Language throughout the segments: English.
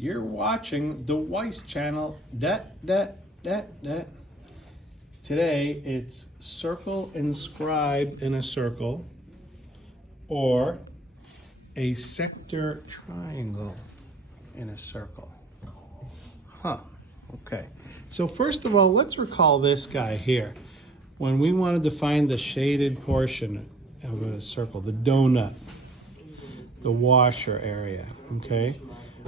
You're watching the Weiss channel. Today it's circle inscribed in a circle or a sector triangle in a circle. Okay. So first of all, let's recall this guy here. When we wanted to find the shaded portion of a circle, the donut, the washer area, okay?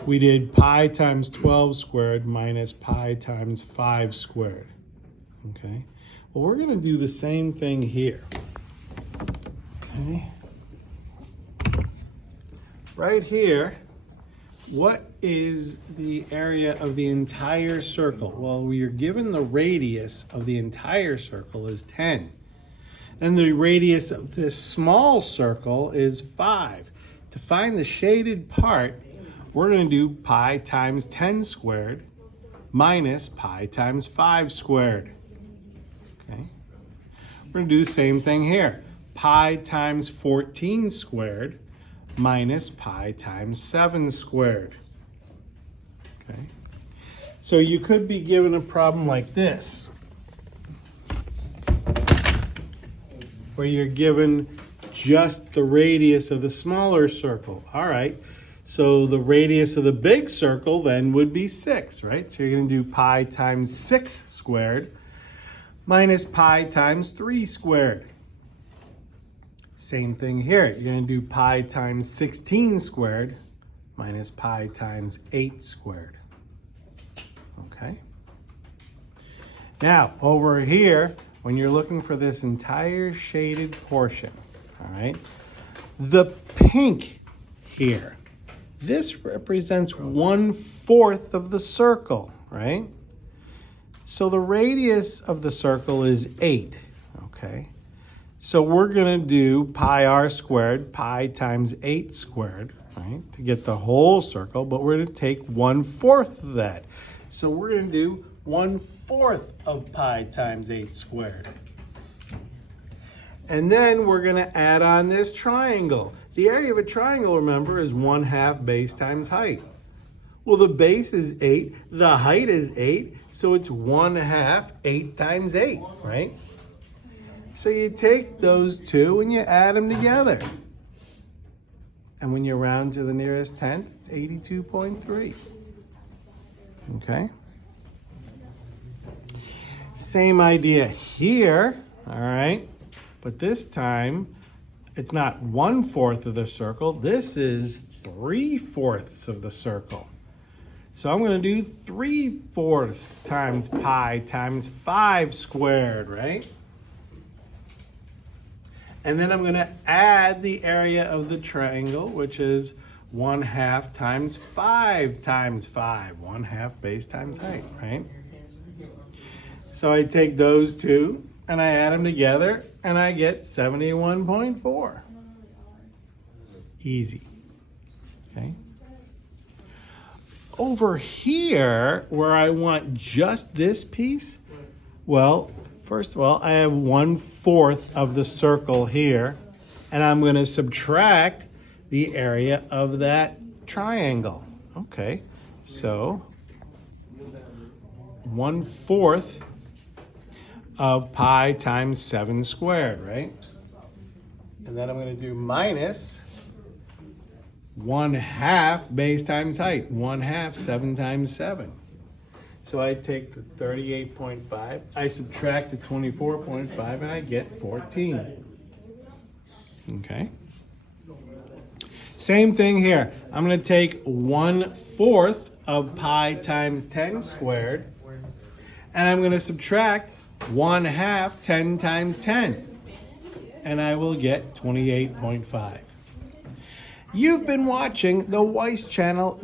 We did pi times 12 squared minus pi times 5 squared, okay? Well, we're gonna do the same thing here, okay? Right here, what is the area of the entire circle? Well, we are given the radius of the entire circle is 10. And the radius of this small circle is 5. To find the shaded part, we're going to do pi times 10 squared minus pi times 5 squared. Okay. We're going to do the same thing here. Pi times 14 squared minus pi times 7 squared. Okay. So you could be given a problem like this, where you're given just the radius of the smaller circle. All right, so the radius of the big circle then would be 6, right? So you're going to do pi times 6 squared minus pi times 3 squared. Same thing here. You're going to do pi times 16 squared minus pi times 8 squared. Okay. Now, over here, when you're looking for this entire shaded portion, all right, the pink here, this represents 1/4 of the circle, right? So the radius of the circle is 8, okay? So we're gonna do pi r squared, pi times 8 squared, right, to get the whole circle, but we're gonna take 1/4 of that. So we're gonna do 1/4 of pi times 8 squared. And then we're gonna add on this triangle. The area of a triangle, remember, is 1/2 base times height. Well, the base is 8, the height is 8, so it's 1/2 8 times 8, right? So you take those two and you add them together. And when you round to the nearest tenth, it's 82.3. Okay? Same idea here, all right? But this time, it's not 1/4 of the circle. This is 3/4 of the circle. So I'm going to do 3/4 times pi times 5 squared, right? And then I'm going to add the area of the triangle, which is 1/2 times 5 times 5. 1/2 base times height, right? So I take those two and I add them together and I get 71.4. Easy. Okay. Over here, where I want just this piece, well, first of all, I have 1/4 of the circle here, and I'm going to subtract the area of that triangle. Okay, so 1/4 of pi times 7 squared, right? And then I'm going to do minus 1/2 base times height. 1/2, 7 times 7. So I take the 38.5, I subtract the 24.5, and I get 14. Okay. Same thing here. I'm going to take 1/4 of pi times 10 squared, and I'm going to subtract 1/2 10 times 10, and I will get 28.5. You've been watching the Weiss channel.